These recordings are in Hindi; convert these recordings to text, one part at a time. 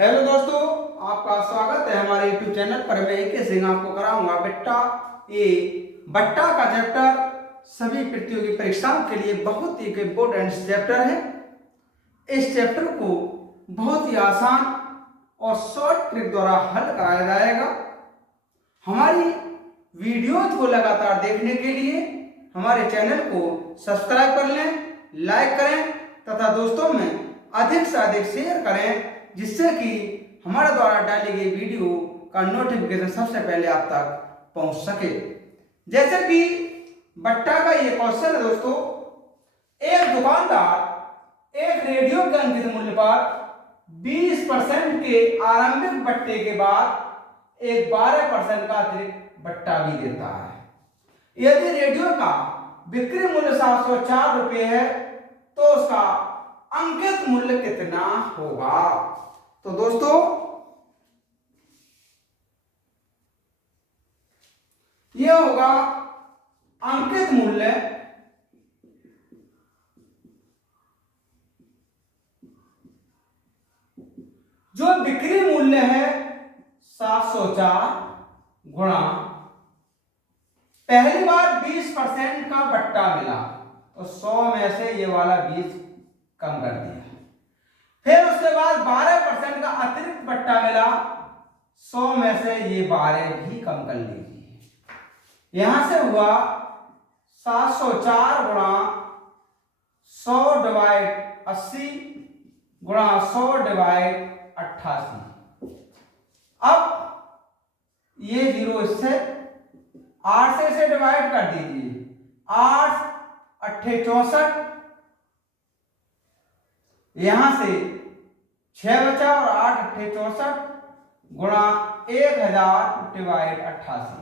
हेलो दोस्तों, आपका स्वागत है हमारे YouTube चैनल पर। मैं एक सिंह आपको कराऊंगा बट्टा का चैप्टर। सभी प्रतियोगी परीक्षाओं के लिए बहुत ही इम्पोर्टेंट चैप्टर है। इस चैप्टर को बहुत ही आसान और शॉर्ट ट्रिक द्वारा हल कराया जाएगा। हमारी वीडियोज को लगातार देखने के लिए हमारे चैनल को सब्सक्राइब कर लें, लाइक करें तथा दोस्तों में अधिक से अधिक शेयर करें, जिससे कि हमारे द्वारा डाली गई वीडियो का नोटिफिकेशन सबसे पहले आप तक पहुंच सके। जैसे कि बट्टा का ये क्वेश्चन है दोस्तों, एक दुकानदार एक रेडियो के अंकित मूल्य पर 20% के आरंभिक बट्टे के बाद एक 12% का अतिरिक्त बट्टा भी देता है। यदि रेडियो का बिक्री मूल्य 704 रुपये है तो उसका अंकित मूल्य कितना होगा? तो दोस्तों यह होगा अंकित मूल्य जो बिक्री मूल्य है 704 गुणा पहली बार 20% का बट्टा मिला तो 100 में से ये वाला 20 कम कर दिया। फिर उसके बाद 12% का अतिरिक्त बट्टा मिला, 100 में से ये 12 भी कम कर लीजिए। यहां से हुआ 704 गुणा 100 डिवाइड 80 गुणा 100 डिवाइड 88। अब ये 0 इससे 8 से इसे डिवाइड कर दीजिए। 8 8 64, यहां से 6 बचा और 8 8 64 गुणा 1000 डिवाइड 88।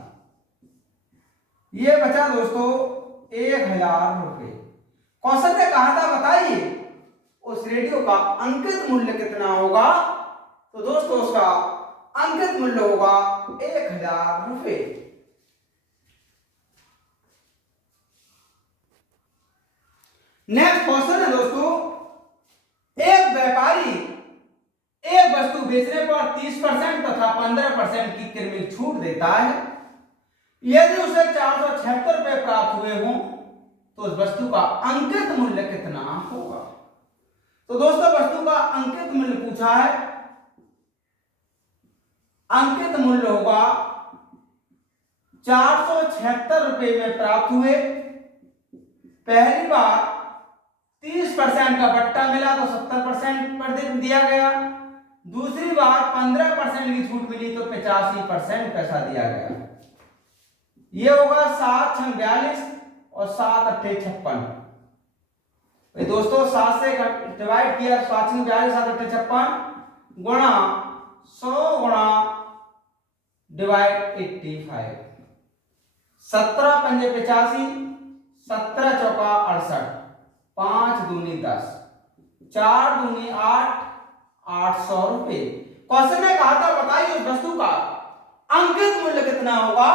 ये बचा दोस्तों 1000 रुपये। क्वेश्चन ने कहा था बताइए उस रेडियो का अंकित मूल्य कितना होगा? तो दोस्तों उसका अंकित मूल्य होगा 1000 रुपये। नेक्स्ट क्वेश्चन है दोस्तों, एक व्यापारी एक वस्तु बेचने पर 30% तथा 15% की क्रमिक छूट देता है। यदि उसे 476 रुपये प्राप्त हुए हों तो उस वस्तु का अंकित मूल्य कितना होगा? तो दोस्तों वस्तु का अंकित मूल्य पूछा है। अंकित मूल्य होगा 476 रुपये में प्राप्त हुए। पहली बार 30% का बट्टा मिला तो 70% पर दिया गया। दूसरी बार 15% की छूट मिली तो 85% पैसा दिया गया। यह होगा 7 6 42 और 7 8 56। दोस्तों 7 से डिवाइड किया 7 6 42 7 8 56 गुणा 100 गुणा डिवाइड 85। 17 पंजे 85, 17 चौका 68, 5 दूनी 10, 4 दूनी 8, 800 रुपये। क्वेश्चन ने कहा था बताइए उस वस्तु का अंकित मूल्य कितना होगा?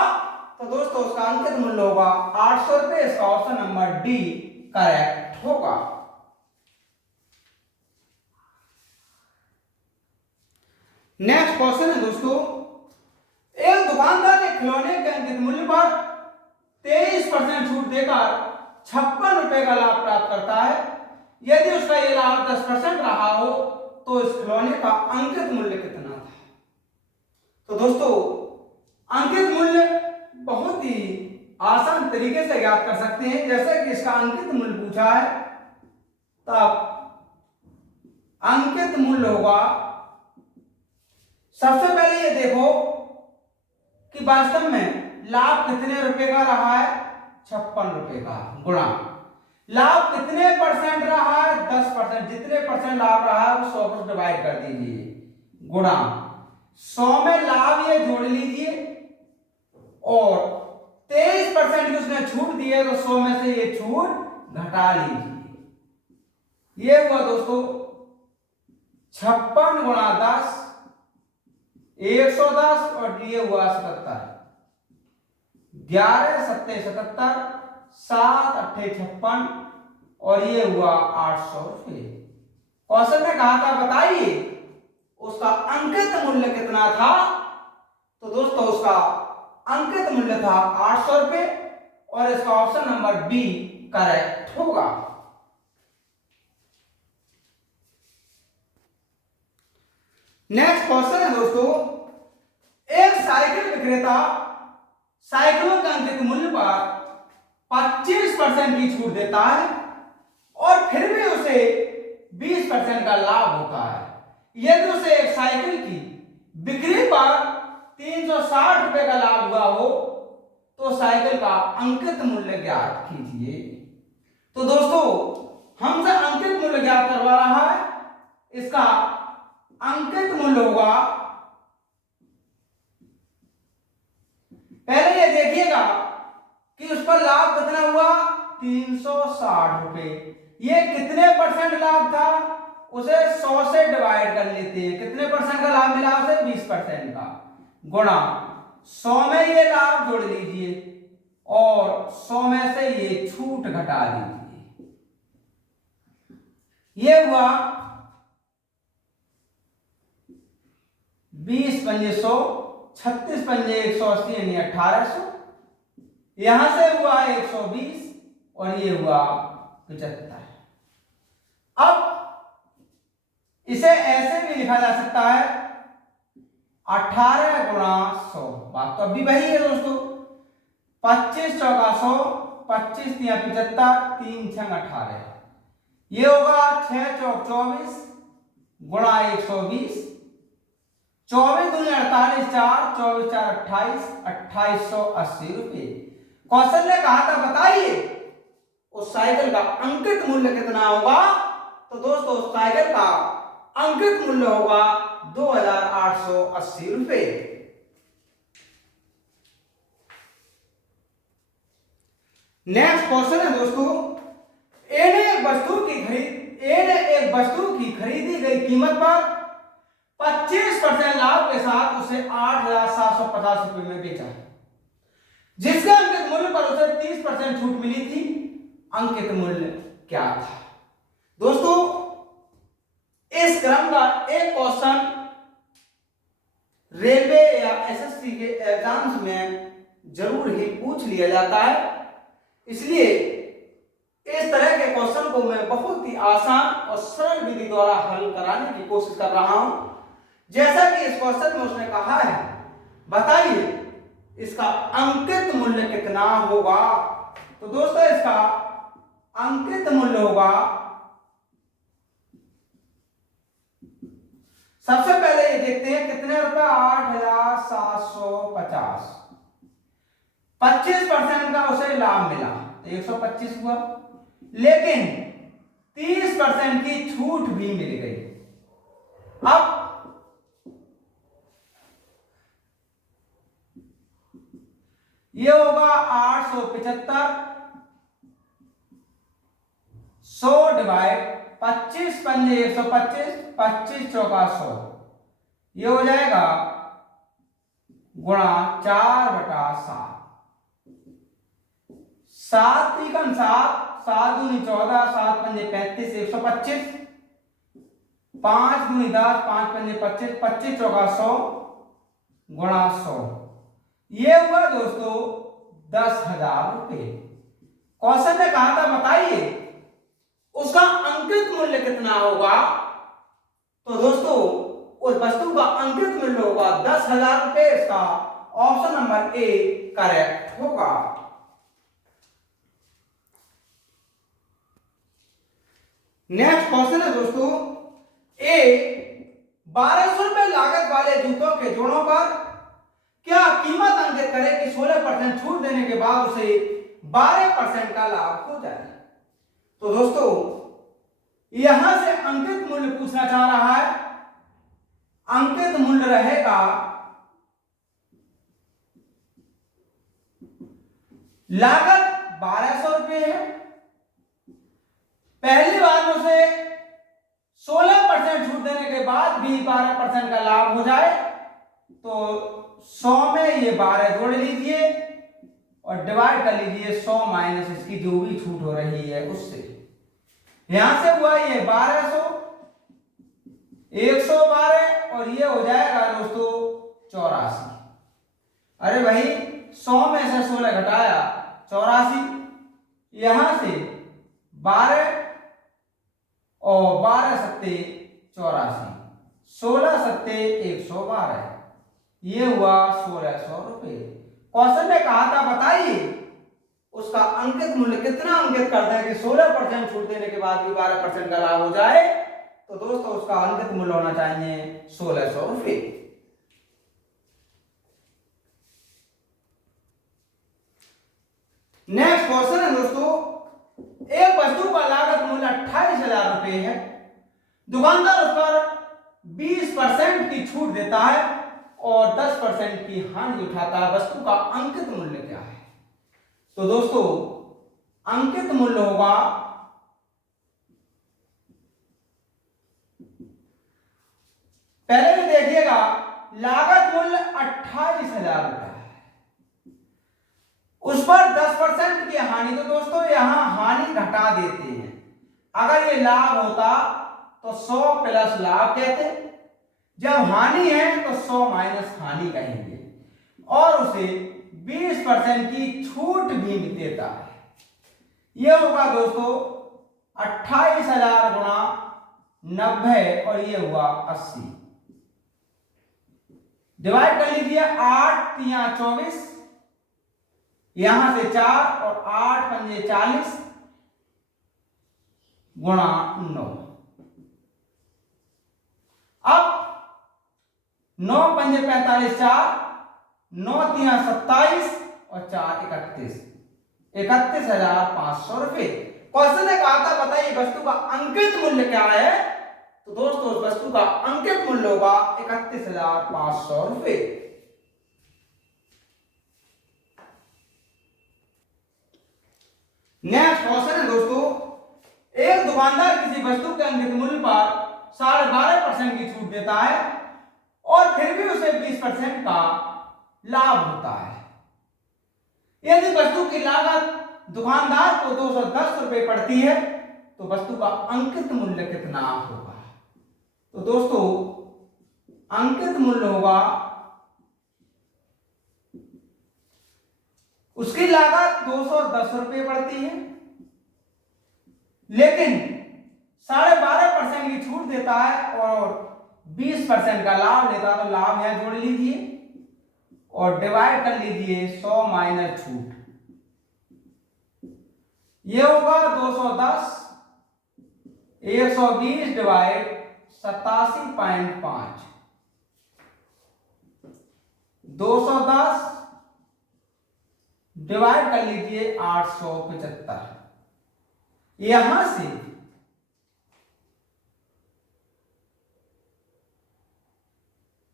तो दोस्तों उसका अंकित मूल्य होगा 800 रुपये। इसका ऑप्शन नंबर डी करेक्ट होगा। नेक्स्ट क्वेश्चन है दोस्तों, एक दुकानदार एक खिलौने के अंकित मूल्य पर 23% छूट देकर 56 रुपए का लाभ प्राप्त करता है। यदि उसका यह लाभ 10% रहा हो तो इस खिलौने का अंकित मूल्य कितना था? तो दोस्तों अंकित मूल्य बहुत ही आसान तरीके से ज्ञात कर सकते हैं। जैसे कि इसका अंकित मूल्य पूछा है तब अंकित मूल्य होगा, सबसे पहले ये देखो कि वास्तव में लाभ कितने रुपए का रहा है? 56 रुपए का। गुणा लाभ कितने परसेंट रहा है? 10%। जितने परसेंट लाभ रहा है वो 100 पर डिवाइड कर दीजिए। गुणा 100 में लाभ ये जोड़ लीजिए और 23% की उसने छूट दी है तो 100 में से ये छूट घटा लीजिए। ये हुआ दोस्तों 56 गुणा 10 110 और ये हुआ 77। 11 7 77, 7 8 56 और ये हुआ 800 रुपये। क्वेश्चन ने कहा था बताइए उस उसका अंकित मूल्य कितना था? तो दोस्तों उसका अंकित मूल्य था 800 रुपए और इसका ऑप्शन नंबर बी करेक्ट होगा। नेक्स्ट क्वेश्चन है दोस्तों, एक साइकिल विक्रेता साइकिलों के अंकित मूल्य पर 25% की छूट देता है और फिर भी उसे 20% का लाभ होता है। यदि उसे एक साइकिल की बिक्री पर 360 रुपए का लाभ हुआ हो तो साइकिल का अंकित मूल्य ज्ञात कीजिए। तो दोस्तों हमसे अंकित मूल्य ज्ञात करवा रहा है, इसका अंकित मूल्य होगा, पहले ये देखिएगा कि उस पर लाभ कितना हुआ 360 रुपए। ये कितने परसेंट लाभ था? उसे 100 से डिवाइड कर लेते हैं, कितने परसेंट का लाभ मिला उसे? 20% का, गुणा 100 में ये लाभ जोड़ लीजिए और 100 में से ये छूट घटा दीजिए। ये हुआ 20 पंजे 100, 36 पंजे 180 यानी 1800, यहां से हुआ 120 और ये हुआ 75। अब इसे ऐसे भी लिखा जा सकता है 18 गुणा 100, बात तो अभी वही है दोस्तों। 25 चौका 100, 25 तिया 75, 3 छंग 18, ये होगा 6 चौक 24 गुणा 120, 24 दूनी 48, 4 24 4 28, 2880 रुपये। क्वेश्चन ने कहा था बताइए उस साइकिल का अंकित मूल्य कितना होगा? तो दोस्तों उस साइकिल का अंकित मूल्य होगा 2880 रुपये। नेक्स्ट क्वेश्चन है दोस्तों, ए ने एक वस्तु की खरीदी गई कीमत पर 25% लाभ के साथ उसे 8750 रुपए में बेचा, जिसके अंकित मूल्य पर उसे 30% छूट मिली थी। अंकित मूल्य क्या था? दोस्तों इस क्रम का एक क्वेश्चन रेलवे या एसएससी के एग्जाम्स में जरूर ही पूछ लिया जाता है, इसलिए इस तरह के क्वेश्चन को मैं बहुत ही आसान और सरल विधि द्वारा हल कराने की कोशिश कर रहा हूं। जैसा कि इस क्वेश्चन में उसने कहा है बताइए इसका अंकित मूल्य कितना होगा? तो दोस्तों इसका अंकित मूल्य होगा, सबसे पहले ये देखते हैं कितने रुपए 8750, 25% का उसे लाभ मिला तो 125 हुआ, लेकिन 30% की छूट भी मिल गई। अब ये होगा 875, 100 डिवाइड 25 पंजे 125, 25 चौका 100, ये हो जाएगा गुणा 4/7, 7 त्रिकम 7, 7 दूनी 14, 7 पंजे 35, 125, 5 दूनी 10, 5 पंजे 25, 25 चौका 100 गुणा 100, ये हुआ दोस्तों 10,000 रुपए। क्वेश्चन ने कहा था बताइए उसका अंकित मूल्य कितना होगा? तो दोस्तों उस वस्तु का अंकित मूल्य होगा 10,000 रुपए। इसका ऑप्शन नंबर ए करेक्ट होगा। नेक्स्ट क्वेश्चन है दोस्तों, ए 1200 रुपए लागत वाले जूतों के जोड़ों पर क्या कीमत अंकित करे कि 16% छूट देने के बाद उसे 12% का लाभ हो जाए। तो दोस्तों यहां से अंकित मूल्य पूछना चाह रहा है, अंकित मूल्य रहेगा लागत 1200 रुपए है, पहली बार में उसे 16% छूट देने के बाद भी 12% का लाभ हो जाए तो 100 में ये 12 जोड़ लीजिए और डिवाइड कर लीजिए 100 माइनस इसकी जो भी छूट हो रही है उससे। यहां से हुआ ये 1200, 112 और ये हो जाएगा दोस्तों 84। अरे भाई 100 में से 16 घटाया 84, यहां से 12 और 12 सत्ते 84, 16 सत्ते 112, ये हुआ 1600 रुपये। क्वेश्चन में कहा था बताइए उसका अंकित मूल्य कितना अंकित करते हैं कि 16% छूट देने के बाद भी 12% का लाभ हो जाए। तो दोस्तों उसका अंकित मूल्य होना चाहिए 1600 रुपये। नेक्स्ट क्वेश्चन है दोस्तों, एक वस्तु का लागत मूल्य 28,000 रुपये है, दुकानदार उस पर 20% की छूट देता है और 10% की हानि उठाता है, वस्तु का अंकित मूल्य क्या है? तो दोस्तों अंकित मूल्य होगा पहले भी देखिएगा, लागत मूल्य 28,000 रुपये है, उस पर 10% की हानि, तो दोस्तों यहां हानि घटा देते हैं। अगर ये लाभ होता तो 100 प्लस लाभ कहते, जब हानि है तो 100 माइनस हानि कहेंगे और उसे 20% की छूट भी देता है। यह होगा दोस्तों 28,000 गुणा 90 और ये हुआ 80। डिवाइड कर लीजिए, 8 तिया 24, यहां से 4 और 8 पंजे 40 गुणा 9। अब 9 पंजे 45, 4 9 तिया 27 और 4 31, 31,500 रुपये। क्वेश्चन ने कहा था बताइए वस्तु का अंकित मूल्य क्या है? तो दोस्तों उस वस्तु का अंकित मूल्य होगा 31,500 रुपये। नेक्स्ट क्वेश्चन है दोस्तों, एक दुकानदार किसी वस्तु के अंकित मूल्य पर 12.5% की छूट देता है और फिर भी उसे 20% का लाभ होता है। यदि वस्तु की लागत दुकानदार को 210 रुपये पड़ती है तो वस्तु का अंकित मूल्य कितना होगा? तो दोस्तों अंकित मूल्य होगा, उसकी लागत 210 रुपये पड़ती है लेकिन 12.5% की छूट देता है और 20% का लाभ लेता है, तो लाभ यहां जोड़ लीजिए और डिवाइड कर लीजिए 100 माइनस छूट, ये होगा 210, 120 डिवाइड 87.5, 210 डिवाइड कर लीजिए 875, यहां से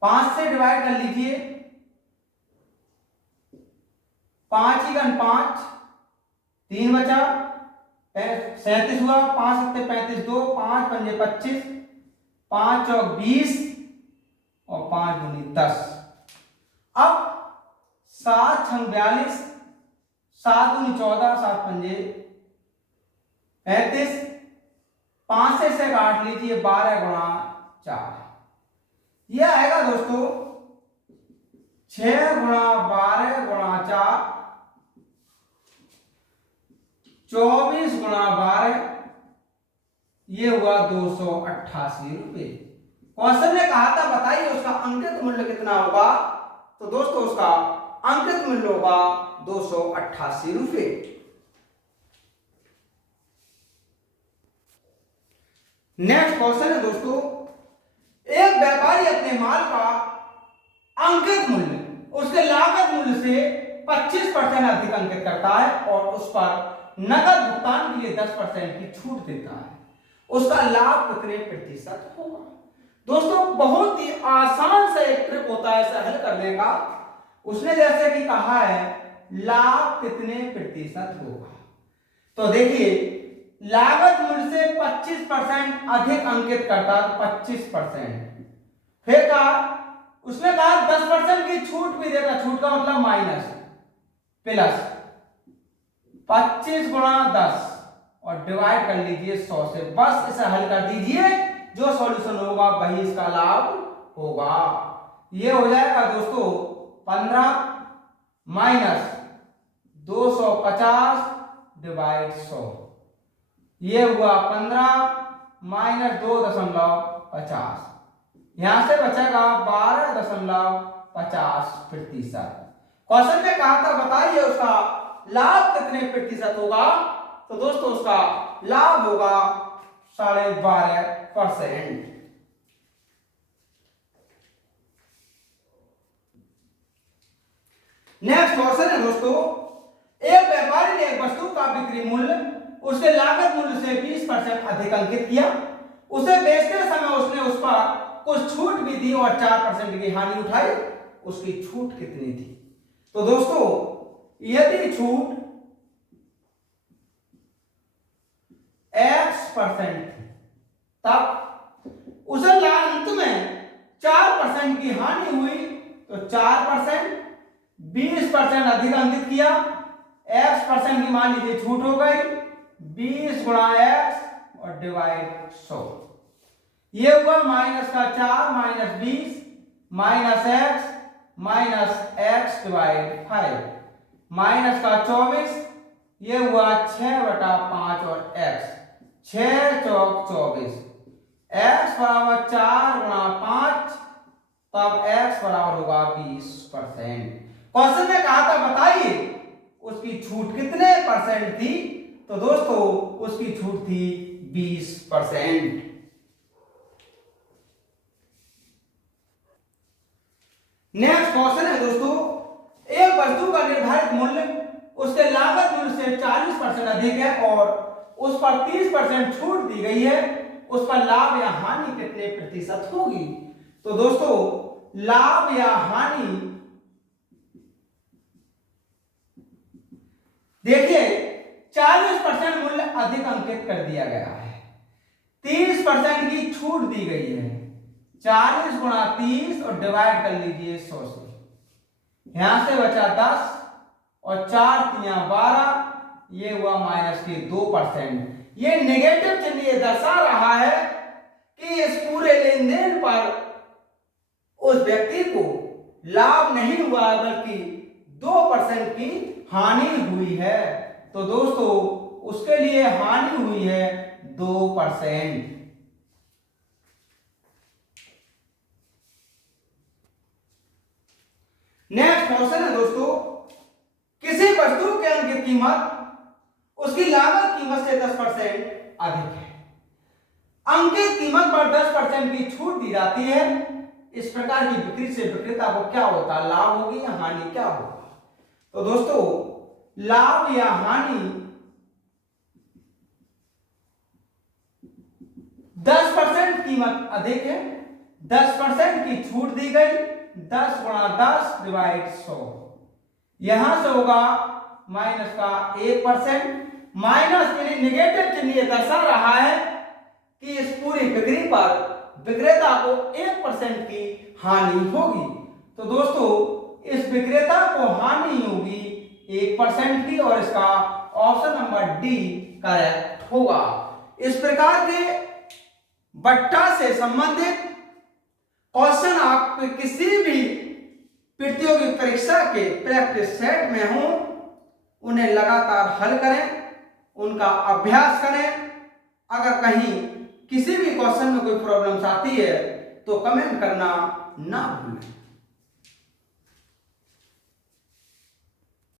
5 से डिवाइड कर लीजिए, 5 ही गन 5, 3 बचा 37 हुआ, 5 सत्ते 35, 2 5 पंजे 25, 5 चौक 20 और 5 दूनी 10। अब 7 छंग 42, 7 दूनी 14, 7 पंजे 35, 5 से काट लीजिए 12 गुणा 4, यह आएगा दोस्तों 6 गुणा 12 गुणा 4, 24 गुणा 12, ये हुआ 288 रुपये। क्वेश्चन ने कहा था बताइए उसका अंकित मूल्य कितना होगा? तो दोस्तों उसका अंकित मूल्य होगा 288 रुपये। नेक्स्ट क्वेश्चन है दोस्तों, एक व्यापारी अपने माल का अंकित मूल्य उसके लागत मूल्य से 25% अधिक अंकित करता है और उस पर नकद भुगतान के लिए 10% की छूट देता है, उसका लाभ कितने प्रतिशत होगा? दोस्तों बहुत ही आसान सा एक ट्रिक होता है इसे हल करने का। उसने जैसे कि कहा है लाभ कितने प्रतिशत होगा, तो देखिए लागत मूल्य से 25% अधिक अंकित करता है, 25%। फिर कहा उसने कहा 10% की छूट भी देता, छूट का मतलब माइनस प्लस 25 गुणा 10 और डिवाइड कर लीजिए 100 से, बस इसे हल कर दीजिए, जो सॉल्यूशन होगा वही इसका लाभ होगा। ये हो जाएगा दोस्तों 15 माइनस 250 डिवाइड 100। ये हुआ 15 माइनस 2.50। यहां से बचेगा 12.50%। क्वेश्चन में कहा था बताइए उसका लाभ कितने प्रतिशत होगा। तो दोस्तों उसका लाभ होगा 12.5%। नेक्स्ट क्वेश्चन है दोस्तों, एक व्यापारी ने एक वस्तु का बिक्री मूल्य उसके लागत मूल्य से 20% अधिक अंकित किया। उसे बेचते समय उसने उस पर कुछ छूट भी दी और 4% की हानि उठाई। उसकी छूट कितनी थी। तो दोस्तों यदि छूट X% थी तब उसे अंत में 4% की हानि हुई। तो 4% 20% अधिक अंकित किया। X% की मान लीजिए छूट हो गई 20 गुणा X और डिवाइड 100। ये हुआ माइनस का 4 minus 20 minus X minus X divide 5 minus का 24। ये हुआ 6/5 और X 6 चौक 24। X बराबर 4 गुणा 5 तब X बराबर होगा 20%। क्वेश्चन में कहा था बताइए उसकी छूट कितने परसेंट थी। तो दोस्तों उसकी छूट थी 20%। नेक्स्ट क्वेश्चन है दोस्तों, एक वस्तु का निर्धारित मूल्य उसके लागत मूल्य से 40% अधिक है और उस पर 30% छूट दी गई है। उस पर लाभ या हानि कितने प्रतिशत होगी। तो दोस्तों लाभ या हानि देखिए 40% मूल्य अधिक अंकित कर दिया गया है, 30% की छूट दी गई है। 40 गुणा 30 और डिवाइड कर लीजिए 100 से। यहां से बचा 10 और 4 तिया 12। ये हुआ माइनस के 2%। ये नेगेटिव चिन्ह ये दर्शा रहा है कि इस पूरे लेन देन पर उस व्यक्ति को लाभ नहीं हुआ बल्कि 2% की हानि हुई है। तो दोस्तों उसके लिए हानि हुई है 2%। नेक्स्ट क्वेश्चन है दोस्तों, किसी वस्तु के अंकित कीमत उसकी लागत कीमत से 10% अधिक है। अंकित कीमत पर 10% की छूट दी जाती है। इस प्रकार की बिक्री से विक्रेता को क्या होता है, लाभ होगी या हानि क्या होगा। तो दोस्तों लाभ या हानि 10% कीमत अधिक है, 10% की छूट दी गई। 10 गुणा 10 डिवाइड 100। यहां से होगा माइनस का 1%। माइनस यानी नेगेटिव चिन्ह दर्शा रहा है कि इस पूरी बिक्री पर विक्रेता को 1% की हानि होगी। तो दोस्तों इस विक्रेता को हानि होगी 1% की और इसका ऑप्शन नंबर डी करेक्ट होगा। इस प्रकार के बट्टा से संबंधित क्वेश्चन आप किसी भी प्रतियोगी परीक्षा के प्रैक्टिस सेट में हो उन्हें लगातार हल करें, उनका अभ्यास करें। अगर कहीं किसी भी क्वेश्चन में कोई प्रॉब्लम्स आती है तो कमेंट करना ना भूलें।